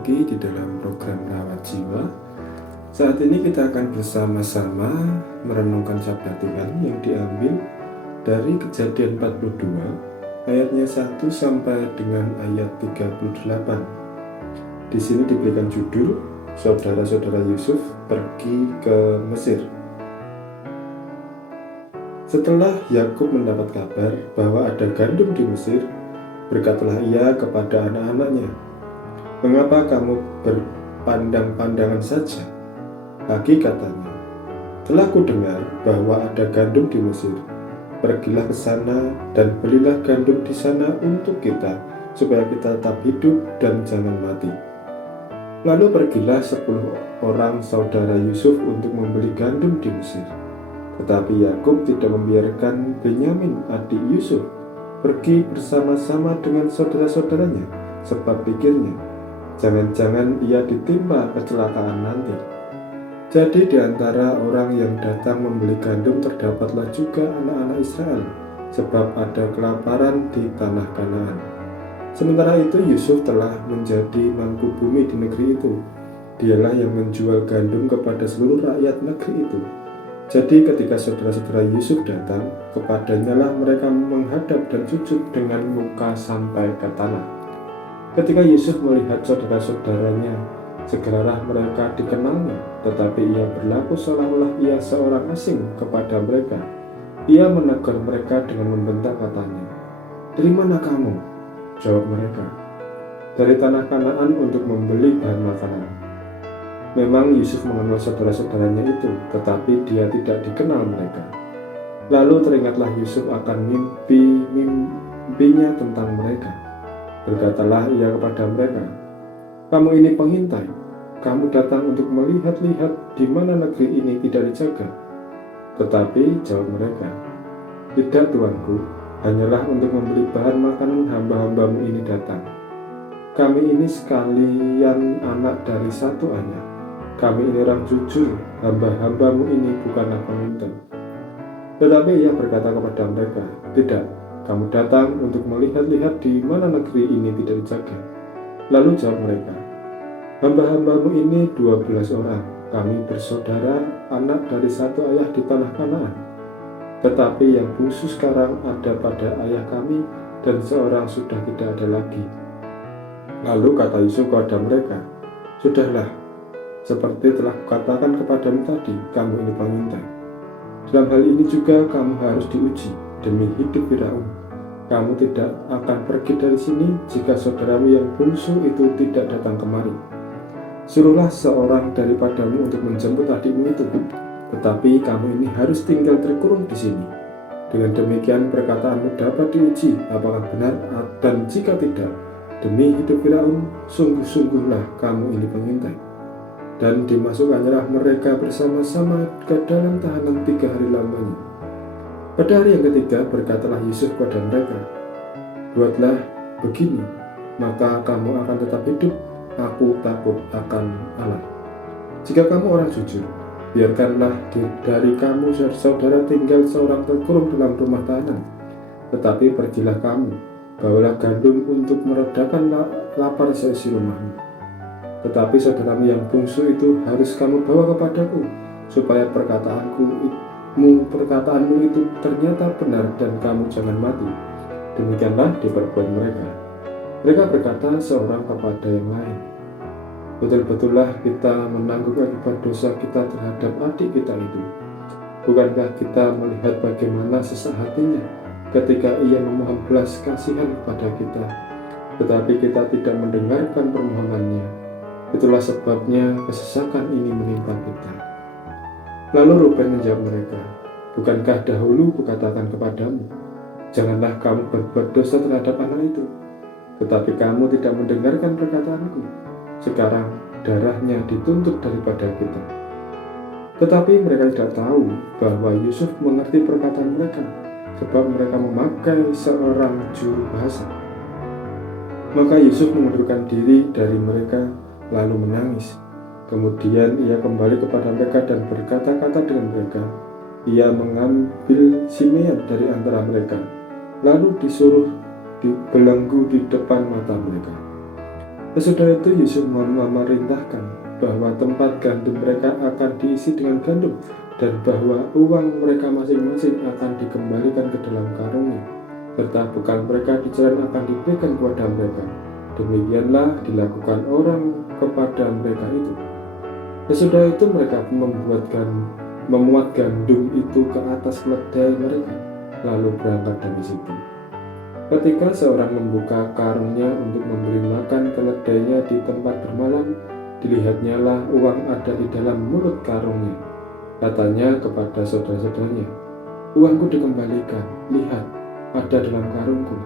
lagi di dalam program Rawat Jiwa. Saat ini kita akan bersama-sama merenungkan sabda Tuhan yang diambil dari Kejadian 42 ayatnya 1 sampai dengan ayat 38. Di sini diberikan judul Saudara-saudara Yusuf pergi ke Mesir. Setelah Yakub mendapat kabar bahwa ada gandum di Mesir, berkatalah ia kepada anak-anaknya, "Mengapa kamu berpandang-pandangan saja?" Lagi katanya, "Telah kudengar bahwa ada gandum di Mesir. Pergilah ke sana dan belilah gandum di sana untuk kita, supaya kita tetap hidup dan jangan mati." Lalu pergilah 10 orang saudara Yusuf untuk membeli gandum di Mesir. Tetapi Yakub tidak membiarkan Benyamin adik Yusuf pergi bersama-sama dengan saudara-saudaranya, sebab pikirnya, jangan-jangan ia ditimpa kecelakaan nanti. Jadi di antara orang yang datang membeli gandum terdapatlah juga anak-anak Israel, sebab ada kelaparan di tanah Kanaan. Sementara itu Yusuf telah menjadi mangku bumi di negeri itu. Dialah yang menjual gandum kepada seluruh rakyat negeri itu. Jadi ketika saudara-saudara Yusuf datang, kepadanya lah mereka menghadap dan sujud dengan muka sampai ke tanah. Ketika Yusuf melihat saudara-saudaranya, segeralah mereka dikenalnya, tetapi ia berlaku seolah-olah ia seorang asing kepada mereka. Ia menegur mereka dengan membentak, katanya, "Dari mana kamu?" Jawab mereka, "Dari tanah Kanaan untuk membeli bahan makanan." Memang Yusuf mengenal saudara-saudaranya itu, tetapi dia tidak dikenal mereka. Lalu teringatlah Yusuf akan mimpinya tentang mereka. Berkatalah ia kepada mereka, "Kamu ini pengintai, kamu datang untuk melihat-lihat di mana negeri ini tidak dijaga." Tetapi jawab mereka, "Tidak, tuanku, hanyalah untuk membeli bahan makanan hamba-hambamu ini datang. Kami ini sekalian anak dari satu ayah. Kami ini orang jujur, hamba-hambamu ini bukanlah pengintai." Tetapi ia berkata kepada mereka, "Tidak, kamu datang untuk melihat-lihat di mana negeri ini tidak dijaga." Lalu jawab mereka, "Hamba-hambamu ini 12 orang. Kami bersaudara, anak dari satu ayah di tanah Kanaan. Tetapi yang bungsu sekarang ada pada ayah kami, dan seorang sudah tidak ada lagi." Lalu kata Yusuf kepada mereka, "Sudahlah, seperti telah kukatakan kepadamu tadi, kamu ini pengintai. Dalam hal ini juga kamu harus diuji demi hidup Firaun. Kamu tidak akan pergi dari sini jika saudaramu yang bungsu itu tidak datang kemari. Suruhlah seorang daripadamu untuk menjemput adikmu itu, tetapi kamu ini harus tinggal terkurung di sini. Dengan demikian perkataanmu dapat diuji apakah benar, dan jika tidak, demi hidup Firaun, sungguh-sungguhlah kamu ini pengintai." Dan dimasukkannya mereka bersama-sama ke dalam tahanan 3 hari lamanya. Pada hari yang ketiga berkatalah Yusuf kepada mereka, "Buatlah begini, maka kamu akan tetap hidup. Aku takut akan Allah. Jika kamu orang jujur, biarkanlah dari kamu saudara tinggal seorang terkurung dalam rumah tahanan. Tetapi pergilah kamu, bawalah gandum untuk meredakan lapar seisi rumahmu. Tetapi saudaramu yang bungsu itu harus kamu bawa kepadaku, supaya perkataanmu itu ternyata benar dan kamu jangan mati." Demikianlah diperbuat mereka. Mereka berkata seorang kepada yang lain, "Betul-betullah kita menanggung akibat dosa kita terhadap adik kita itu. Bukankah kita melihat bagaimana sesak hatinya ketika ia memohon belas kasihan kepada kita, tetapi kita tidak mendengarkan permohonannya. Itulah sebabnya kesesakan ini menimpa kita." Lalu Ruben menjawab mereka, "Bukankah dahulu kukatakan kepadamu, janganlah kamu berbuat dosa terhadap anak itu? Tetapi kamu tidak mendengarkan perkataanku. Sekarang darahnya dituntut daripada kita." Tetapi mereka tidak tahu bahwa Yusuf mengerti perkataan mereka, sebab mereka memakai seorang juru bahasa. Maka Yusuf mengundurkan diri dari mereka, lalu menangis. Kemudian ia kembali kepada mereka dan berkata-kata dengan mereka. Ia mengambil Simeon dari antara mereka, lalu disuruh dibelenggu di depan mata mereka. Sesudah itu Yusuf memerintahkan bahwa tempat gandum mereka akan diisi dengan gandum dan bahwa uang mereka masing-masing akan dikembalikan ke dalam karungnya, serta bekal mereka di jalan akan diberikan kepada mereka. Demikianlah dilakukan orang kepada mereka itu. Sesudah itu mereka memuat gandum itu ke atas keledai mereka, lalu berangkat dari situ. Ketika seorang membuka karungnya untuk memberi makan keledainya di tempat bermalam, dilihatnya lah uang ada di dalam mulut karungnya. Katanya kepada saudara-saudaranya, "Uangku dikembalikan, lihat, ada dalam karungku."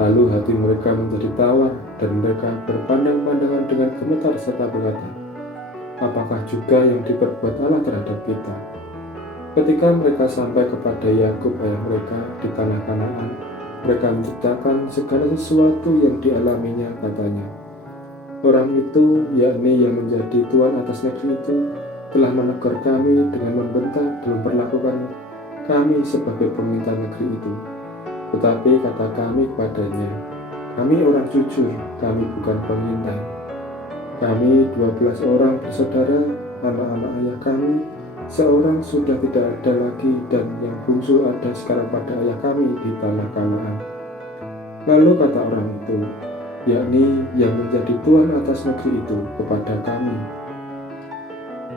Lalu hati mereka menjadi tawar dan mereka berpandang-pandangan dengan gemetar serta berkata, "Apakah juga yang diperbuat Allah terhadap kita?" Ketika mereka sampai kepada Yakub ayah mereka di tanah Kanaan, mereka menceritakan segala sesuatu yang dialaminya. Katanya, "Orang itu, yakni yang menjadi tuan atas negeri itu, telah menegur kami dengan membentak dan memperlakukan kami sebagai peminta negeri itu. Tetapi kata kami kepadanya, kami orang jujur, kami bukan pengintai. Kami 12 orang bersaudara, anak-anak ayah kami, seorang sudah tidak ada lagi dan yang bungsu ada sekarang pada ayah kami di tanah Kanaan." Lalu kata orang itu, yakni yang menjadi tuan atas negeri itu, kepada kami,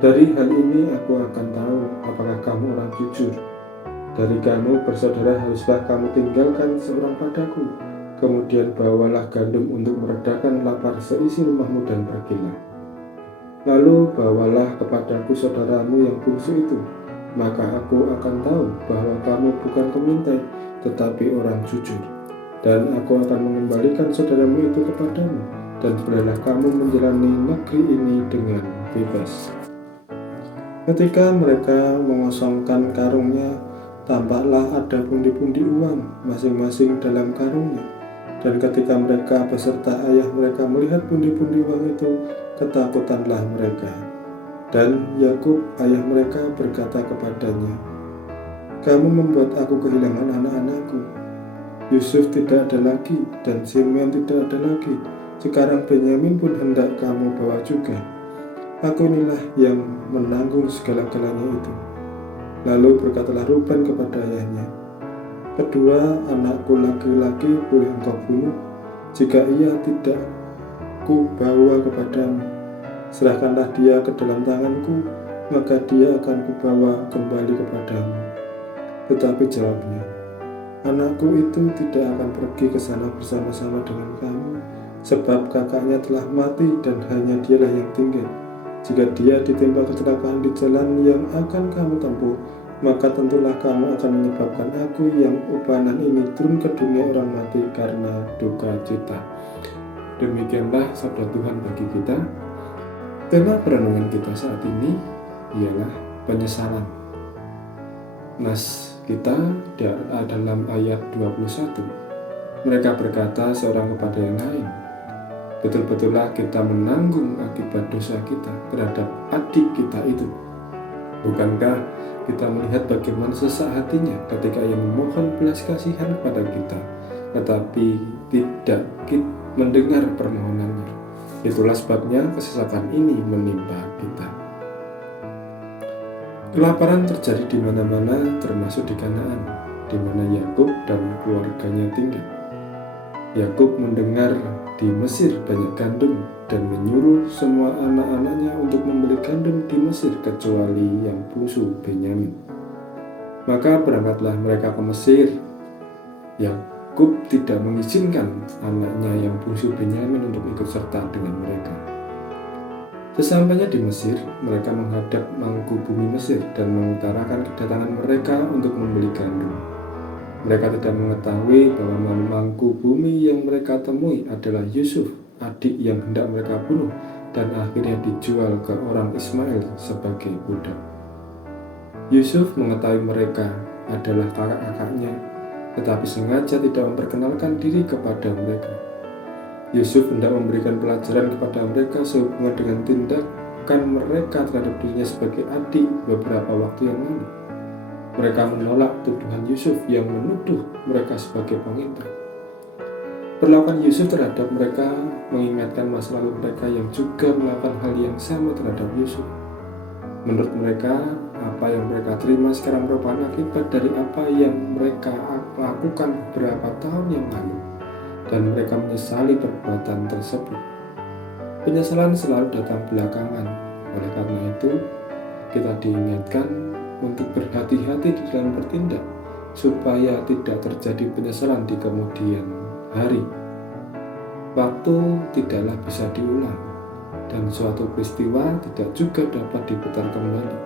"Dari hal ini aku akan tahu apakah kamu orang jujur. Dari kamu bersaudara haruslah kamu tinggalkan seorang padaku. Kemudian bawalah gandum untuk meredakan lapar seisi rumahmu dan pergilah. Lalu bawalah kepadaku saudaramu yang bungsu itu, maka aku akan tahu bahwa kamu bukan pemintai, tetapi orang jujur. Dan aku akan mengembalikan saudaramu itu kepadamu, dan bolehlah kamu menjalani negeri ini dengan bebas." Ketika mereka mengosongkan karungnya, tampaklah ada pundi-pundi uang masing-masing dalam karungnya. Dan ketika mereka beserta ayah mereka melihat pundi-pundi uang itu, ketakutanlah mereka. Dan Yakub ayah mereka berkata kepadanya, "Kamu membuat aku kehilangan anak-anakku. Yusuf tidak ada lagi, dan Simeon tidak ada lagi. Sekarang Benyamin pun hendak kamu bawa juga. Aku inilah yang menanggung segala-galanya itu." Lalu berkatalah Ruben kepada ayahnya, "Kedua anakku laki-laki boleh engkau bunuh, jika ia tidak ku bawa kepadamu. Serahkanlah dia ke dalam tanganku, maka dia akan kubawa kembali kepadamu." Tetapi jawabnya, "Anakku itu tidak akan pergi ke sana bersama-sama dengan kamu, sebab kakaknya telah mati dan hanya dialah yang tinggal. Jika dia ditimpa kecelakaan di jalan yang akan kamu tempuh, maka tentulah kamu akan menyebabkan aku yang ubanan ini turun ke dunia orang mati karena duka cita." Demikianlah sabda Tuhan bagi kita. Tema perenungan kita saat ini ialah penyesalan. Nas kita dalam ayat 21. Mereka berkata seorang kepada yang lain, "Betul-betullah kita menanggung akibat dosa kita terhadap adik kita itu. Bukankah kita melihat bagaimana sesak hatinya ketika ia memohon belas kasihan kepada kita, tetapi tidak mendengar permohonannya. Itulah sebabnya kesesakan ini menimpa kita." Kelaparan terjadi di mana-mana, termasuk di Kanaan, di mana Yakub dan keluarganya tinggal. Yakub mendengar di Mesir banyak gandum dan menyuruh semua anak-anaknya untuk membeli gandum di Mesir kecuali yang bungsu Benyamin. Maka berangkatlah mereka ke Mesir. Yakub tidak mengizinkan anaknya yang bungsu Benyamin untuk ikut serta dengan mereka. Sesampainya di Mesir, mereka menghadap mangku bumi Mesir dan mengutarakan kedatangan mereka untuk membeli gandum. Mereka tidak mengetahui bahwa mangku bumi yang mereka temui adalah Yusuf, adik yang hendak mereka bunuh dan akhirnya dijual ke orang Ismail sebagai budak. Yusuf mengetahui mereka adalah kakak-kakaknya, tetapi sengaja tidak memperkenalkan diri kepada mereka. Yusuf hendak memberikan pelajaran kepada mereka sehubungan dengan tindakan mereka terhadap dirinya sebagai adik beberapa waktu yang lalu. Mereka menolak tuduhan Yusuf yang menuduh mereka sebagai pengintai. Perlakuan Yusuf terhadap mereka mengingatkan masa lalu mereka yang juga melakukan hal yang sama terhadap Yusuf. Menurut mereka, apa yang mereka terima sekarang merupakan akibat dari apa yang mereka lakukan beberapa tahun yang lalu, dan mereka menyesali perbuatan tersebut. Penyesalan selalu datang belakangan. Oleh karena itu, kita diingatkan untuk berhati-hati di dalam bertindak, supaya tidak terjadi penyesalan di kemudian hari. Waktu tidaklah bisa diulang, dan suatu peristiwa tidak juga dapat diputar kembali.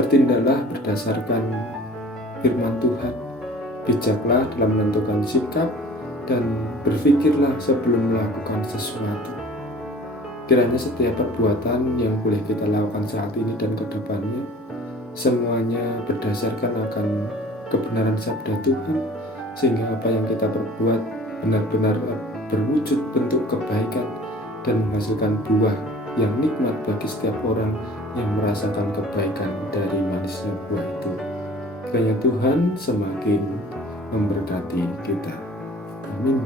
Bertindaklah berdasarkan firman Tuhan, bijaklah dalam menentukan sikap, dan berpikirlah sebelum melakukan sesuatu. Kiranya setiap perbuatan yang boleh kita lakukan saat ini dan ke depannya, semuanya berdasarkan akan kebenaran sabda Tuhan, sehingga apa yang kita perbuat benar-benar berwujud bentuk kebaikan dan menghasilkan buah yang nikmat bagi setiap orang yang merasakan kebaikan dari manisnya buah itu. Kiranya Tuhan semakin memberkati kita. Amin.